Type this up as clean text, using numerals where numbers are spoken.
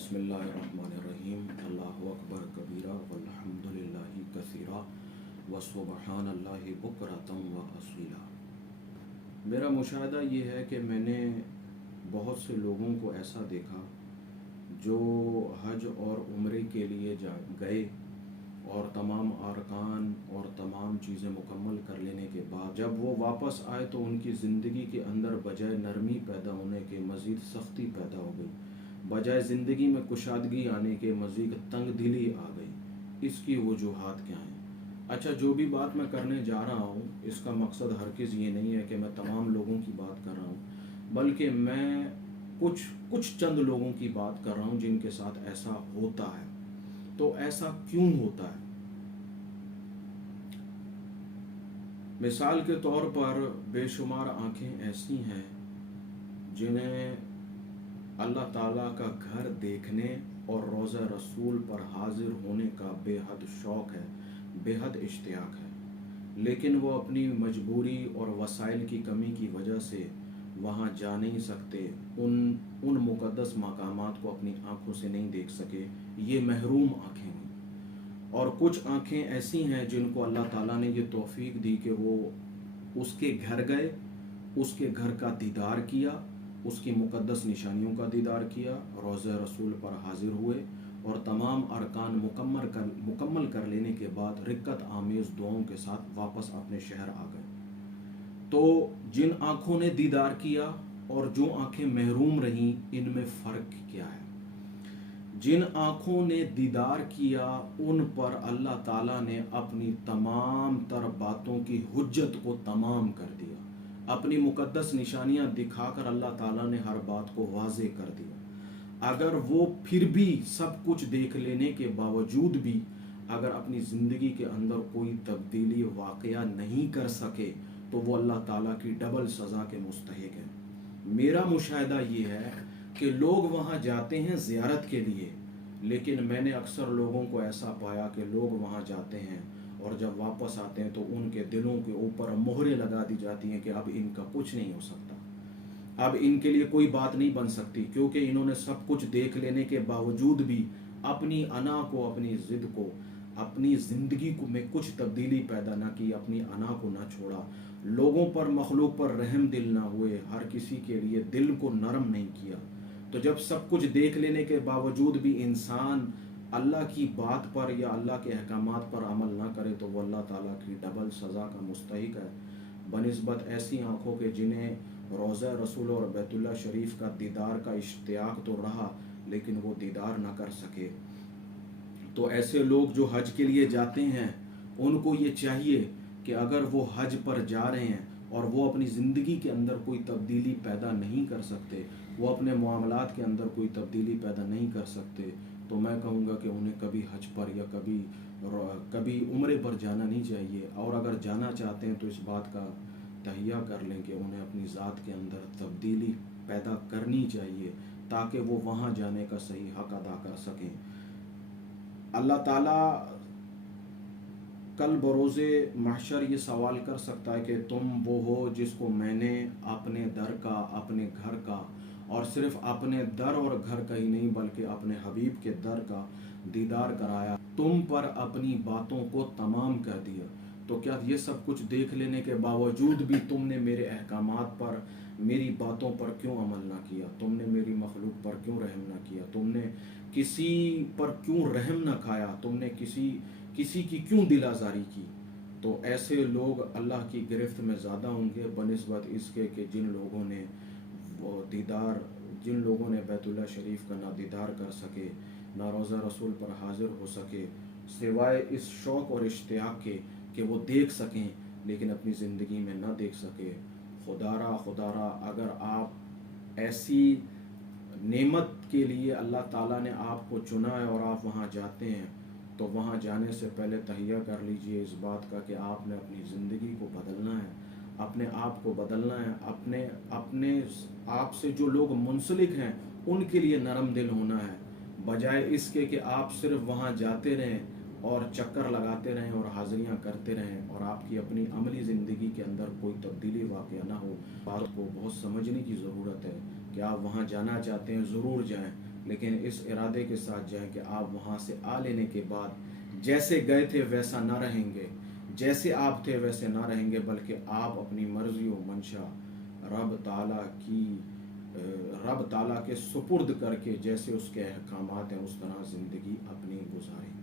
बिस्मिल्लाहिर्रहमानिर्रहीम। अल्लाहु अकबर कबीरा वल्हम्दुलिल्लाहि कसीरा व सुबहानल्लाहि बुकरतम व असीला। मेरा मुशाहिदा ये है कि मैंने बहुत से लोगों को ऐसा देखा जो हज और उम्रे के लिए गए और तमाम अरकान और तमाम चीज़ें मुकम्मल कर लेने के बाद जब वो वापस आए तो उनकी ज़िंदगी के अंदर बजाय नरमी पैदा होने के मज़ीद सख्ती पैदा हो गई, बजाय ज़िंदगी में कुशादगी आने के मज़ीद तंग दिली आ गई। इसकी वजूहात क्या हैं? अच्छा, जो भी बात मैं करने जा रहा हूँ इसका मकसद हरगिज़ ये नहीं है कि मैं तमाम लोगों की बात कर रहा हूँ, बल्कि मैं कुछ चंद लोगों की बात कर रहा हूँ जिनके साथ ऐसा होता है। तो ऐसा क्यों होता है? मिसाल के तौर पर बेशुमार आंखें ऐसी हैं जिन्हें अल्लाह ताला का घर देखने और रोज़ा रसूल पर हाजिर होने का बेहद शौक़ है, बेहद इश्तियाक है, लेकिन वो अपनी मजबूरी और वसाइल की कमी की वजह से वहाँ जा नहीं सकते, उन मुक़द्दस मकामात को अपनी आँखों से नहीं देख सके। ये महरूम आँखें हैं। और कुछ आँखें ऐसी हैं जिनको अल्लाह ताला ने ये तौफीक दी कि वो उसके घर गए, उसके घर का दीदार किया, उसकी मुक़द्दस निशानियों का दीदार किया, रोज़ा रसूल पर हाजिर हुए और तमाम अरकान मुकम्मल कर लेने के बाद रिक्कत आमेज़ दुआओं के साथ वापस अपने शहर आ गए। तो जिन आँखों ने दीदार किया और जो आँखें महरूम रहीं, इनमें फ़र्क क्या है? जिन आँखों ने दीदार किया उन पर अल्लाह ताला ने अपनी तमाम तर बातों की हुज्जत को तमाम कर दिया। अपनी मुक़द्दस निशानियाँ दिखाकर अल्लाह ताला ने हर बात को वाज़े कर दिया। अगर वो फिर भी सब कुछ देख लेने के बावजूद भी अगर अपनी ज़िंदगी के अंदर कोई तब्दीली वाक़या नहीं कर सके तो वो अल्लाह ताला की डबल सज़ा के मुस्तहिक है। मेरा मुशाहिदा ये है कि लोग वहाँ जाते हैं ज़ियारत के लिए, लेकिन मैंने अक्सर लोगों को ऐसा पाया कि लोग वहाँ जाते हैं और जब वापस आते हैं तो उनके दिलों के ऊपर मोहरें लगा दी जाती हैं कि अब इनका कुछ नहीं हो सकता, अब इनके लिए कोई बात नहीं बन सकती, क्योंकि इन्होंने सब कुछ देख लेने के बावजूद भी अपनी अना को, अपनी ज़िद को, अपनी ज़िंदगी को में कुछ तब्दीली पैदा ना की, अपनी अना को ना छोड़ा, लोगों पर, मखलूक पर रहम दिल ना हुए, हर किसी के लिए दिल को नरम नहीं किया। तो जब सब कुछ देख लेने के बावजूद भी इंसान अल्लाह की बात पर या अल्लाह के अहकामात पर अमल ना करे तो वो अल्लाह ताला की डबल सज़ा का मुस्तहिक है, बनिस्बत ऐसी आँखों के जिन्हें रोज़ा रसूल और बैतुल्लाह शरीफ का दीदार का इश्तियाक तो रहा लेकिन वो दीदार ना कर सके। तो ऐसे लोग जो हज के लिए जाते हैं उनको ये चाहिए कि अगर वो हज पर जा रहे हैं और वो अपनी ज़िंदगी के अंदर कोई तब्दीली पैदा नहीं कर सकते, वो अपने मामलात के अंदर कोई तब्दीली पैदा नहीं कर सकते, तो मैं कहूँगा कि उन्हें कभी हज पर या कभी उम्रे पर जाना नहीं चाहिए। और अगर जाना चाहते हैं तो इस बात का तहिया कर लें कि उन्हें अपनी ज़ात के अंदर तब्दीली पैदा करनी चाहिए ताकि वो वहाँ जाने का सही हक़ अदा कर सकें। अल्लाह ताला कल बरोज़े महशर ये सवाल कर सकता है कि तुम वो हो जिसको मैंने अपने दर का, अपने घर का, और सिर्फ अपने दर और घर का ही नहीं बल्कि अपने हबीब के दर का दीदार कराया, तुम पर अपनी बातों को तमाम कर दिया, तो क्या ये सब कुछ देख लेने के बावजूद भी तुमने मेरे अहकामात पर, मेरी बातों पर क्यों अमल ना किया? तुमने मेरी मखलूक पर क्यों रहम ना किया? तुमने किसी पर क्यों रहम ना खाया? तुमने किसी की क्यों दिल आज़ारी की? तो ऐसे लोग अल्लाह की गिरफ्त में ज़्यादा होंगे बनिस्बत इसके कि जिन लोगों ने बैतुल्लाह शरीफ का ना दीदार कर सके, ना रोज़ा रसूल पर हाजिर हो सके, सिवाय इस शौक़ और इश्तियाक के कि वो देख सकें लेकिन अपनी ज़िंदगी में ना देख सके। खुदारा अगर आप ऐसी नेमत के लिए अल्लाह ताला ने आपको चुना है और आप वहाँ जाते हैं तो वहाँ जाने से पहले तहिया कर लीजिए इस बात का कि आपने अपनी ज़िंदगी को बदलना है, अपने आप को बदलना है, अपने आप से जो लोग मुंसलिक हैं उनके लिए नरम दिल होना है, बजाय इसके कि आप सिर्फ वहाँ जाते रहें और चक्कर लगाते रहें और हाज़िरियाँ करते रहें और आपकी अपनी अमली ज़िंदगी के अंदर कोई तब्दीली वाक़या ना हो। बात को बहुत समझने की ज़रूरत है कि आप वहाँ जाना चाहते हैं ज़रूर जाएं, لیکن اس ارادے کے ساتھ جائیں کہ آپ وہاں سے آ لینے کے بعد جیسے گئے تھے ویسا نہ رہیں گے، جیسے آپ تھے ویسے نہ رہیں گے، بلکہ آپ اپنی مرضی و منشا رب تعالیٰ کی رب تعالیٰ کے سپرد کر کے جیسے اس کے احکامات ہیں اس طرح زندگی اپنی گزاریں گے۔